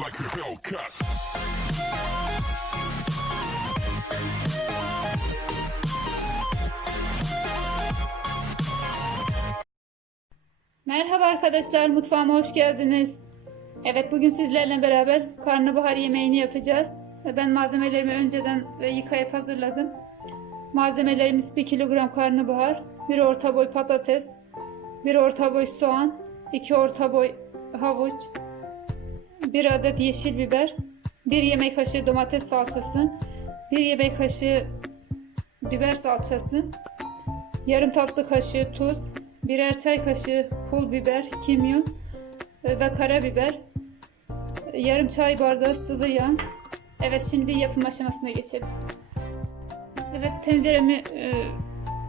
like a Hellcat. Merhaba arkadaşlar, mutfağıma hoş geldiniz. Evet, bugün sizlerle beraber karnabahar yemeğini yapacağız. Ben malzemelerimi önceden yıkayıp hazırladım. Malzemelerimiz 1 kilogram karnabahar, 1 orta boy patates, 1 orta boy soğan, 2 orta boy havuç, 1 adet yeşil biber, 1 yemek kaşığı domates salçası, 1 yemek kaşığı biber salçası, yarım tatlı kaşığı tuz, birer çay kaşığı pul biber, kimyon e, ve karabiber, e, yarım çay bardağı sıvı yağ. Evet şimdi yapım aşamasına geçelim. Evet tenceremi e,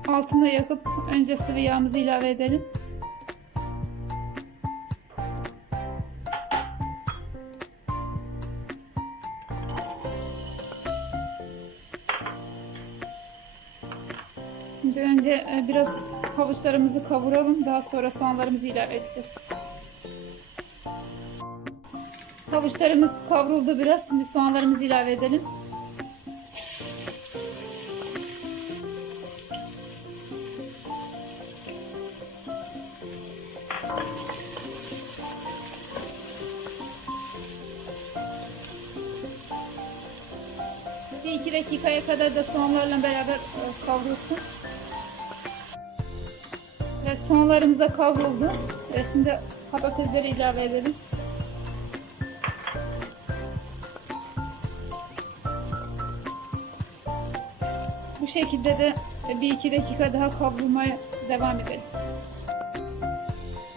altına yakıp önce sıvı yağımızı ilave edelim. Şimdi önce e, biraz havuçlarımızı kavuralım. Daha sonra soğanlarımızı ilave edeceğiz. Havuçlarımız kavruldu biraz. Şimdi soğanlarımızı ilave edelim. Bir iki dakikaya kadar da soğanlarla beraber e, kavrulsun. Evet soğanlarımız da kavruldu. Evet, şimdi patatesleri ilave edelim. Bu şekilde de bir iki dakika daha kavrulmaya devam edelim.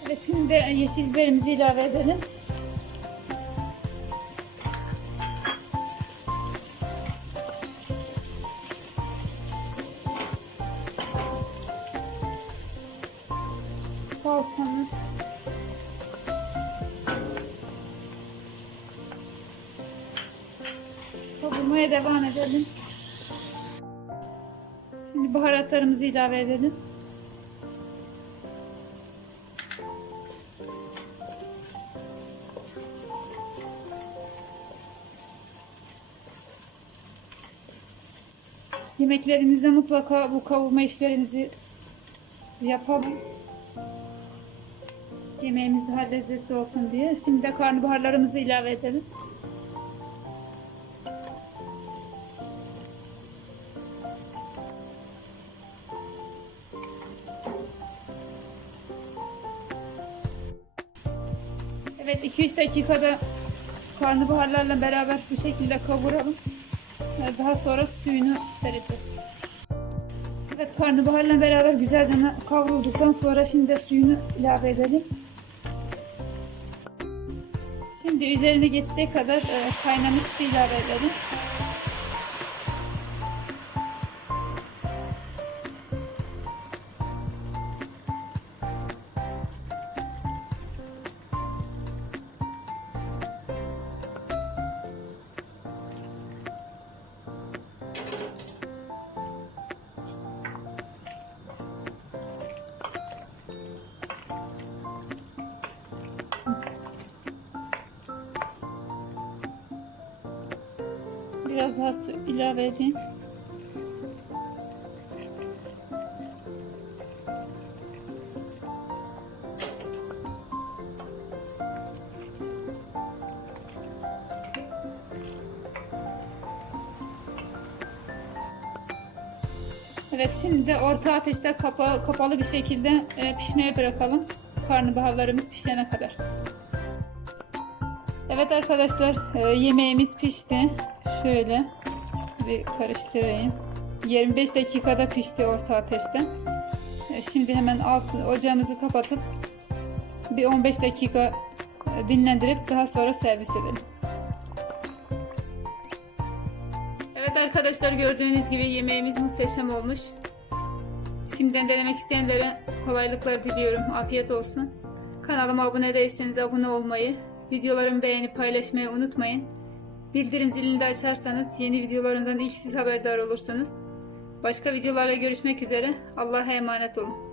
Evet şimdi de yeşil biberimizi ilave edelim. Salçamız. Kavurmaya devam edelim. Şimdi baharatlarımızı ilave edelim. Yemeklerimizde mutlaka bu kavurma işlerimizi yapalım. Yemeğimiz daha lezzetli olsun diye. Şimdi de karnabaharlarımızı ilave edelim. Evet 2-3 dakikada karnabaharlarla beraber bu şekilde kavuralım. Daha sonra suyunu vereceğiz. Evet karnabaharla beraber güzelce kavrulduktan sonra şimdi de suyunu ilave edelim. Şimdi üzerine geçecek kadar e, kaynamış su ilave Biraz daha su ilave edeyim. Evet şimdi de orta ateşte kapa kapalı bir şekilde e, pişmeye bırakalım. Karnabaharlarımız pişene kadar. Evet arkadaşlar e, yemeğimiz pişti. Şöyle bir karıştırayım. 25 dakikada pişti orta ateşte. E, Şimdi hemen alt ocağımızı kapatıp bir 15 dakika e, dinlendirip daha sonra servis edelim. Evet arkadaşlar gördüğünüz gibi yemeğimiz muhteşem olmuş. Şimdiden denemek isteyenlere kolaylıklar diliyorum. Afiyet olsun. Kanalıma abone değilseniz abone olmayı, videolarımı beğenip paylaşmayı unutmayın. Bildirim zilini de açarsanız yeni videolarımdan ilk siz haberdar olursunuz. Başka videolarla görüşmek üzere. Allah'a emanet olun.